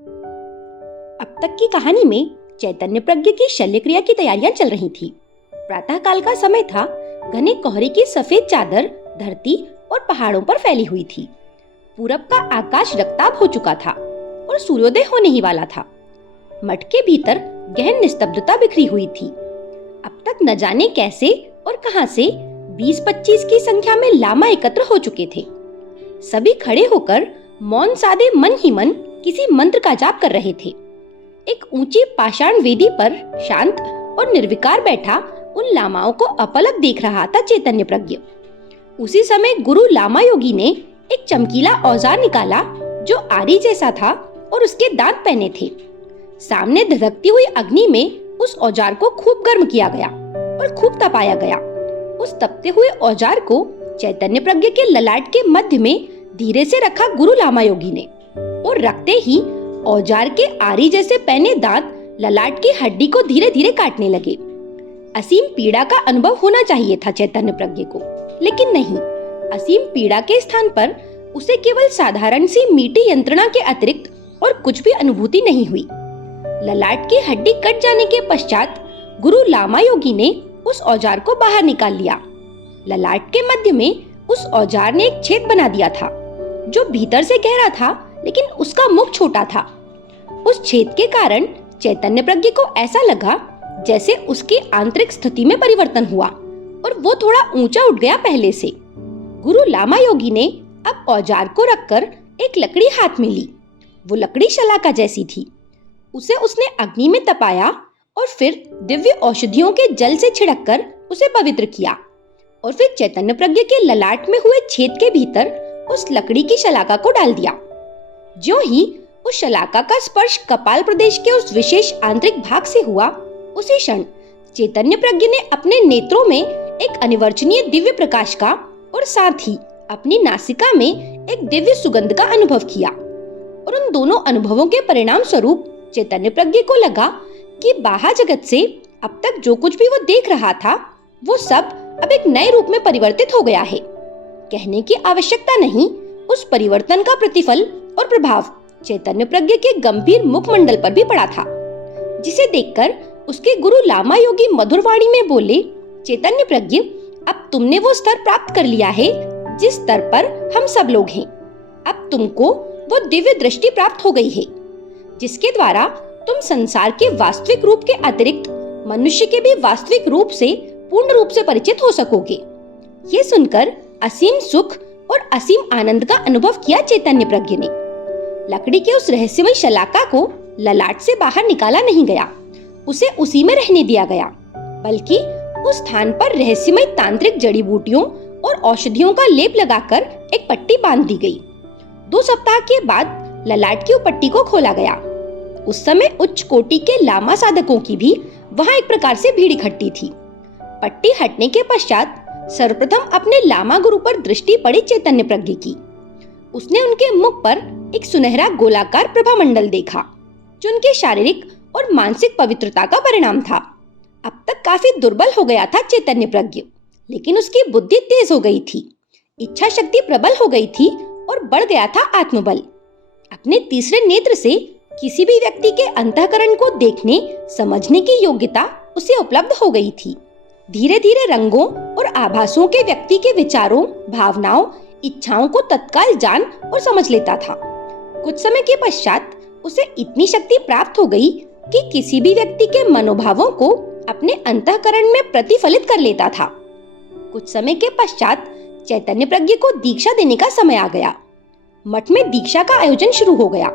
अब तक की कहानी में चैतन्य प्रज्ञ की शल्य क्रिया की तैयारियां चल रही थी। प्रातः काल का समय था। घने कोहरे की सफेद चादर धरती और पहाड़ों पर फैली हुई थी। पूरब का आकाश रक्ताभ हो चुका था और सूर्योदय होने ही वाला था। मठ के भीतर गहन निस्तब्धता बिखरी हुई थी। अब तक न जाने कैसे और कहां से 20-25 की संख्या में लामा एकत्र हो चुके थे। सभी खड़े होकर मौन साधे मन ही मन किसी मंत्र का जाप कर रहे थे। एक ऊंची पाषाण वेदी पर शांत और निर्विकार बैठा उन लामाओं को अपलक देख रहा था चैतन्य प्रज्ञ। उसी समय गुरु लामा योगी ने एक चमकीला औजार निकाला जो आरी जैसा था और उसके दांत पहने थे। सामने धधकती हुई अग्नि में उस औजार को खूब गर्म किया गया और खूब तपाया गया। उस तपते हुए औजार को चैतन्य प्रज्ञ के ललाट के मध्य में धीरे से रखा गुरु लामा योगी ने, और रखते ही औजार के आरी जैसे पहने दांत ललाट की हड्डी को धीरे धीरे काटने लगे। असीम पीड़ा का अनुभव होना चाहिए था चैतन्य प्रज्ञ को, लेकिन नहीं। असीम पीड़ा के स्थान पर उसे केवल साधारण सी मीठी यंत्रणा के अतिरिक्त और कुछ भी अनुभूति नहीं हुई। ललाट की हड्डी कट जाने के पश्चात गुरु लामा योगी ने उस औजार को बाहर निकाल लिया। ललाट के मध्य में उस औजार ने एक छेद बना दिया था जो भीतर से गहरा था, लेकिन उसका मुख छोटा था। उस छेद के कारण चैतन्य प्रज्ञ को ऐसा लगा जैसे उसकी आंतरिक स्थिति में परिवर्तन हुआ और वो थोड़ा ऊंचा उठ गया पहले से। गुरु लामा योगी ने अब औजार को रखकर एक लकड़ी हाथ में ली। वो लकड़ी शलाका जैसी थी। उसे उसने अग्नि में तपाया और फिर दिव्य औषधियों के जल से छिड़ककर उसे पवित्र किया, और फिर चैतन्य प्रज्ञ के ललाट में हुए छेद के भीतर उस लकड़ी की शलाका को डाल दिया। ज्यों ही उस शलाका का स्पर्श कपाल प्रदेश के उस विशेष आंतरिक भाग से हुआ, उसी क्षण चैतन्य प्रज्ञ ने अपने नेत्रों में एक अनिवर्चनीय दिव्य प्रकाश का और साथ ही अपनी नासिका में एक दिव्य सुगंध का अनुभव किया। और उन दोनों अनुभवों के परिणाम स्वरूप चैतन्य प्रज्ञ को लगा कि बाह्य जगत से अब तक जो कुछ भी वो देख रहा था वो सब अब एक नए रूप में परिवर्तित हो गया है। कहने की आवश्यकता नहीं, उस परिवर्तन का प्रतिफल और प्रभाव चैतन्य प्रज्ञ के गंभीर मुखमंडल पर भी पड़ा था, जिसे देखकर उसके गुरु लामा योगी मधुर वाणी में बोले, चैतन्य प्रज्ञ, अब तुमने वो स्तर प्राप्त कर लिया है जिस स्तर पर हम सब लोग हैं। अब तुमको वो दिव्य दृष्टि प्राप्त हो गई है जिसके द्वारा तुम संसार के वास्तविक रूप के अतिरिक्त मनुष्य के भी वास्तविक रूप से पूर्ण रूप से परिचित हो सकोगे। ये सुनकर असीम सुख और असीम आनंद का अनुभव किया चैतन्य प्रज्ञ ने। लकड़ी के उस रहस्यमय शलाका को ललाट से बाहर निकाला नहीं गया, उसे उसी में रहने दिया गया, बल्कि उस स्थान पर रहस्यमय तांत्रिक जड़ी बूटियों और औषधियों का लेप लगाकर एक पट्टी बांध दी गई। 2 सप्ताह के बाद ललाट की पट्टी को खोला गया। उस समय उच्च कोटि के लामा साधकों की भी वहां एक प्रकार से भीड़ इकट्ठी थी। पट्टी हटने के पश्चात सर्वप्रथम अपने लामा गुरु पर दृष्टि पड़ी चैतन्य प्रज्ञ की। उसने उनके मुख पर एक सुनहरा गोलाकार प्रभामंडल देखा, जो उनके शारीरिक और मानसिक पवित्रता का परिणाम था। अब तक काफी दुर्बल हो गया था चैतन्य प्रज्ञ, लेकिन उसकी बुद्धि तेज हो गई थी, इच्छा शक्ति प्रबल हो गई थी और बढ़ गया था आत्मबल। अपने तीसरे नेत्र से किसी भी व्यक्ति के अंतःकरण को देखने समझने की योग्यता उसे उपलब्ध हो गई थी। धीरे धीरे रंगों और आभासों के व्यक्ति के विचारों, भावनाओं, इच्छाओं को तत्काल जान और समझ लेता था। कुछ समय के पश्चात उसे इतनी शक्ति प्राप्त हो गई कि किसी भी व्यक्ति के मनोभावों को अपने अंतःकरण में प्रतिफलित कर लेता था। कुछ समय के पश्चात चैतन्य प्रज्ञ को दीक्षा देने का समय आ गया। मठ में दीक्षा का आयोजन शुरू हो गया।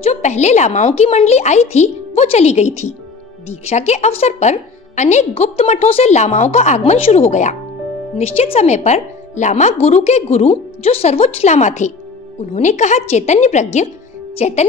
जो पहले लामाओं की मंडली आई थी वो चली गई थी। दीक्षा के अवसर पर अनेक गुप्त मठों से लामाओं का आगमन शुरू हो गया। निश्चित समय पर लामा गुरु के गुरु जो सर्वोच्च लामा थे, उन्होंने कहा, चैतन्य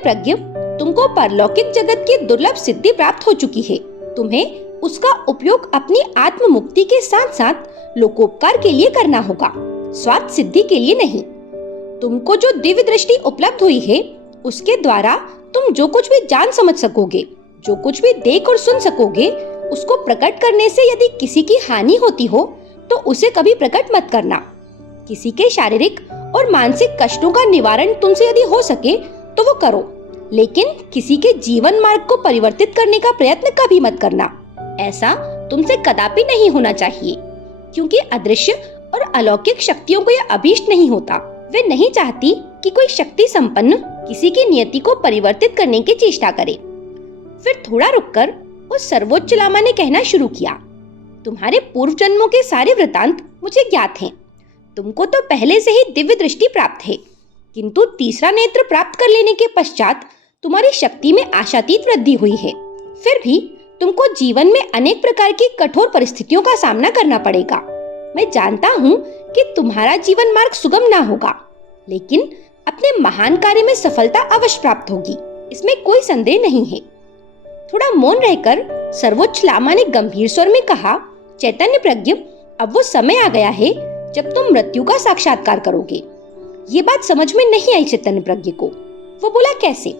प्रज्ञ, तुमको परलौकिक जगत की दुर्लभ सिद्धि प्राप्त हो चुकी है। तुम्हें उसका उपयोग अपनी आत्म मुक्ति के साथ साथ लोकोपकार के लिए करना होगा, स्वार्थ सिद्धि के लिए नहीं। तुमको जो दिव्य दृष्टि उपलब्ध हुई है उसके द्वारा तुम जो कुछ भी जान समझ सकोगे, जो कुछ भी देख और सुन सकोगे, उसको प्रकट करने से यदि किसी की हानि होती हो तो उसे कभी प्रकट मत करना। किसी के शारीरिक और मानसिक कष्टों का निवारण तुमसे यदि हो सके तो वो करो, लेकिन किसी के जीवन मार्ग को परिवर्तित करने का प्रयत्न कभी मत करना। ऐसा तुमसे कदापि नहीं होना चाहिए, क्योंकि अदृश्य और अलौकिक शक्तियों को यह अभीष्ट नहीं होता। वे नहीं चाहती कि कोई शक्ति संपन्न किसी की नियति को परिवर्तित करने की चेष्टा करे। फिर थोड़ा रुककर उस सर्वोच्च लामा ने कहना शुरू किया, तुम्हारे पूर्व जन्मों के सारे वृतांत मुझे ज्ञात हैं। तुमको तो पहले से ही दिव्य दृष्टि प्राप्त है, किंतु तीसरा नेत्र प्राप्त कर लेने के पश्चात तुम्हारी शक्ति में आशातीत वृद्धि हुई है। फिर भी तुमको जीवन में अनेक प्रकार की कठोर परिस्थितियों का सामना करना पड़ेगा। मैं जानता हूँ कि तुम्हारा जीवन मार्ग सुगम ना होगा, लेकिन अपने महान कार्य में सफलता अवश्य प्राप्त होगी, इसमें कोई संदेह नहीं है। थोड़ा मौन रहकर सर्वोच्च लामा ने गंभीर स्वर में कहा, चैतन्य प्रज्ञ, अब वो समय आ गया है जब तुम मृत्यु का साक्षात्कार करोगे। ये बात समझ में नहीं आई चैतन्य प्रज्ञ को। वो बोला, कैसे?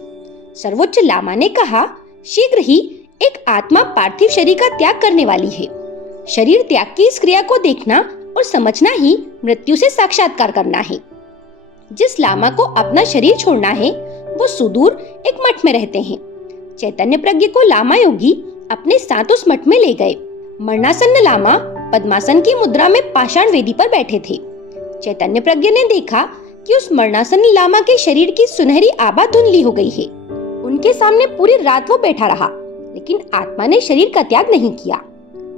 सर्वोच्च लामा ने कहा, शीघ्र ही एक आत्मा पार्थिव शरीर का त्याग करने वाली है। शरीर त्याग की इस क्रिया को देखना और समझना ही मृत्यु से साक्षात्कार करना है। जिस लामा को अपना शरीर छोड़ना है वो सुदूर एक मठ में रहते हैं। चैतन्य प्रज्ञ को लामा योगी अपने साथ उस मठ में ले गए। मरणासन्न लामा पद्मासन की मुद्रा में पाषाण वेदी पर बैठे थे। चैतन्य प्रज्ञ ने देखा कि उस मरणासन्न लामा के शरीर की सुनहरी आभा धुंधली हो गई है। उनके सामने पूरी रात वो बैठा रहा, लेकिन आत्मा ने शरीर का त्याग नहीं किया।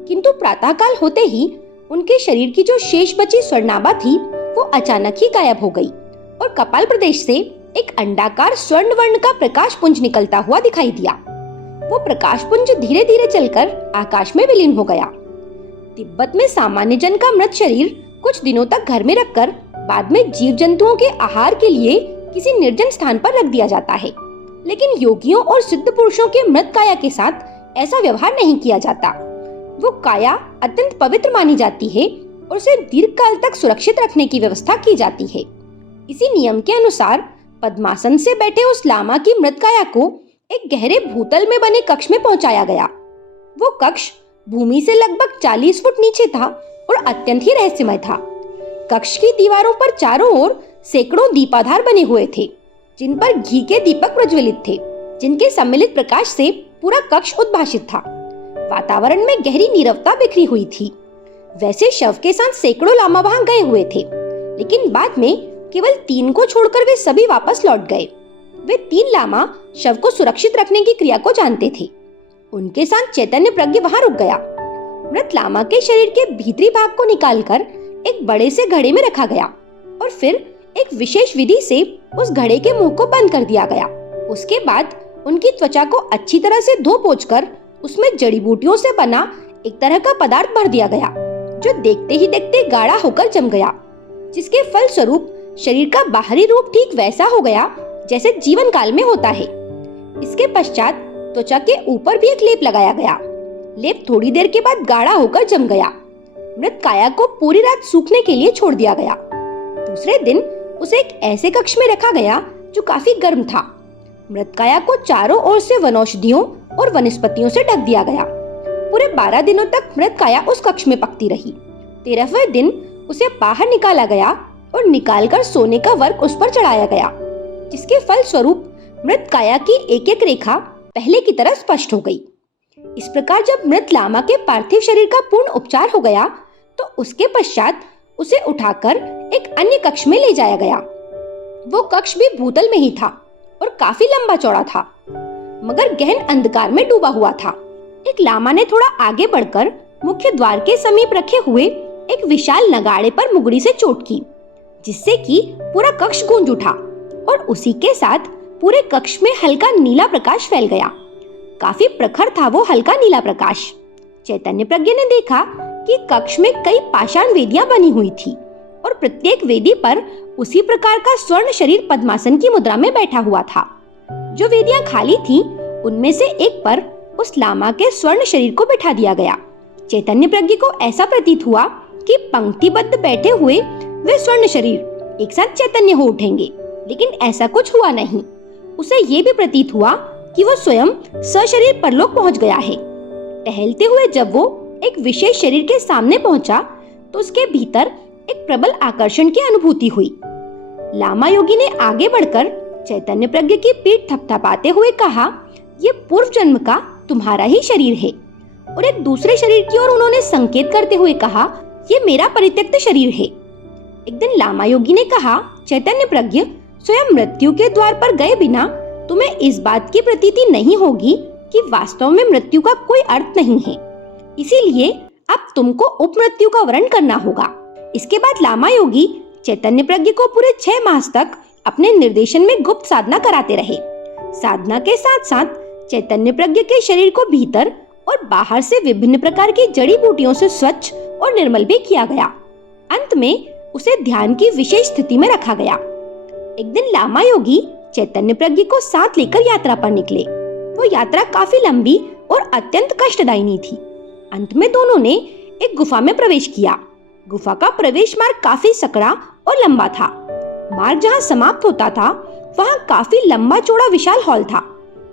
किंतु प्रातःकाल होते ही उनके शरीर की जो शेष बची स्वर्णाभा थी वो अचानक ही गायब हो गई और कपाल प्रदेश से एक अंडाकार स्वर्ण वर्ण का प्रकाश पुंज निकलता हुआ दिखाई दिया। वो प्रकाश पुंज धीरे धीरे चलकर आकाश में विलीन हो गया। तिब्बत में सामान्य जन का मृत शरीर कुछ दिनों तक घर में रखकर बाद में जीव जंतुओं के आहार के लिए किसी निर्जन स्थान पर रख दिया जाता है, लेकिन योगियों और सिद्ध पुरुषों के मृत काया के साथ ऐसा व्यवहार नहीं किया जाता। वो काया अत्यंत पवित्र मानी जाती है और उसे दीर्घ काल तक सुरक्षित रखने की व्यवस्था की जाती है। इसी नियम के अनुसार पद्मासन से बैठे उस लामा की मृत काया को एक गहरे भूतल में बने कक्ष में पहुंचाया गया। वो कक्ष भूमि से लगभग 40 फुट नीचे था और अत्यंत ही रहस्यमय था। कक्ष की दीवारों पर चारों ओर सैकड़ों दीपाधार बने हुए थे, जिन पर घी के दीपक प्रज्वलित थे, जिनके सम्मिलित प्रकाश से पूरा कक्ष उद्भासित था। वातावरण में गहरी नीरवता बिखरी हुई थी। वैसे शव के साथ सैकड़ों लामा वहां गए हुए थे, लेकिन बाद में केवल 3 को छोड़कर वे सभी वापस लौट गए। वे 3 लामा शव को सुरक्षित रखने की क्रिया को जानते थे। उनके साथ चैतन्य प्रज्ञ वहां रुक गया। मृत लामा के शरीर के भीतरी भाग को निकालकर एक बड़े से घड़े में रखा गया और फिर एक विशेष विधि से उस घड़े के मुंह को बंद कर दिया गया। उसके बाद उनकी त्वचा को अच्छी तरह से धो पोंछकर उसमें जड़ी बूटियों से बना एक तरह का पदार्थ भर दिया गया, जो देखते ही देखते गाढ़ा होकर जम गया, जिसके फल स्वरूप शरीर का बाहरी रूप ठीक वैसा हो गया जैसे जीवन काल में होता है। इसके पश्चात त्वचा के ऊपर भी एक लेप लगाया गया। लेप थोड़ी देर के बाद गाढ़ा होकर जम गया। मृत काया को पूरी रात सूखने के लिए छोड़ दिया गया। दूसरे दिन उसे एक ऐसे कक्ष में रखा गया जो काफी गर्म था। मृत काया को चारों ओर से वनौषधियों और वनस्पतियों से ढक दिया गया। पूरे 12 दिनों तक मृत काया उस कक्ष में पकती रही। 13वें दिन उसे बाहर निकाला गया और निकालकर सोने का वर्क उस पर चढ़ाया गया, जिसके फल स्वरूप मृत काया की एक एक रेखा पहले की तरह स्पष्ट हो गई। इस प्रकार जब मृत लामा के पार्थिव शरीर का पूर्ण उपचार हो गया तो उसके पश्चात उसे उठाकर एक अन्य कक्ष में ले जाया गया। वो कक्ष भी भूतल में ही था और काफी लंबा चौड़ा था, मगर गहन अंधकार में डूबा हुआ था। एक लामा ने थोड़ा आगे बढ़कर मुख्य द्वार के समीप रखे हुए एक विशाल नगाड़े पर मुगड़ी से चोट की, जिससे कि पूरा कक्ष गूंज उठा और उसी के साथ पूरे कक्ष में हल्का नीला प्रकाश फैल गया। काफी प्रखर था वो हल्का नीला प्रकाश। चैतन्य प्रज्ञ ने देखा कि कक्ष में कई पाषाण वेदियां बनी हुई थी और प्रत्येक वेदी पर उसी प्रकार का स्वर्ण शरीर पद्मासन की मुद्रा में बैठा हुआ था। जो वेदियां खाली थीं, उनमें से एक पर उस लामा के स्वर्ण शरीर को बिठा दिया गया। चैतन्य प्रज्ञ को ऐसा प्रतीत हुआ कि पंक्तिबद्ध बैठे हुए वे स्वर्ण शरीर एक साथ चैतन्य हो उठेंगे, लेकिन ऐसा कुछ हुआ नहीं। उसे ये भी प्रतीत हुआ कि वो स्वयं सशरीर परलोक पहुंच गया है। टहलते हुए जब वो एक विशेष शरीर के सामने पहुंचा तो उसके भीतर एक प्रबल आकर्षण की अनुभूति हुई। लामा योगी ने आगे बढ़कर चैतन्य प्रज्ञ की पीठ थपथपाते हुए कहा, ये पूर्व जन्म का तुम्हारा ही शरीर है। और एक दूसरे शरीर की ओर उन्होंने संकेत करते हुए कहा, ये मेरा परित्यक्त शरीर है। एक दिन लामा योगी ने कहा, चैतन्य प्रज्ञ, स्वयं मृत्यु के द्वार पर गए बिना तुम्हें इस बात की प्रतीति नहीं होगी कि वास्तव में मृत्यु का कोई अर्थ नहीं है। इसीलिए अब तुमको उपमृत्यु का वर्ण करना होगा। इसके बाद लामा योगी चैतन्य प्रज्ञ को पूरे 6 मास तक अपने निर्देशन में गुप्त साधना कराते रहे। साधना के साथ साथ चैतन्य प्रज्ञ के शरीर को भीतर और बाहर से विभिन्न प्रकार की जड़ी बूटियों से स्वच्छ और निर्मल भी किया गया। अंत में उसे ध्यान की विशेष स्थिति में रखा गया। एक दिन लामा योगी चैतन्य प्रज्ञ को साथ लेकर यात्रा पर निकले। वो यात्रा काफी लंबी और अत्यंत कष्टदायिनी थी। अंत में दोनों ने एक गुफा में प्रवेश किया। गुफा का प्रवेश मार्ग काफी सकरा और लंबा था। मार्ग जहाँ समाप्त होता था वहाँ काफी लंबा चौड़ा विशाल हॉल था,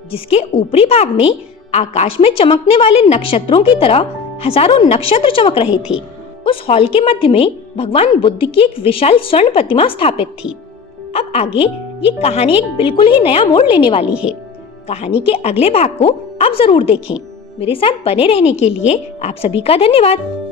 जिसके ऊपरी भाग में आकाश में चमकने वाले नक्षत्रों की तरह हजारों नक्षत्र चमक रहे थे। उस हॉल के मध्य में भगवान बुद्ध की एक विशाल स्वर्ण प्रतिमा स्थापित थी। अब आगे ये कहानी एक बिल्कुल ही नया मोड़ लेने वाली है। कहानी के अगले भाग को आप जरूर देखें। मेरे साथ बने रहने के लिए आप सभी का धन्यवाद।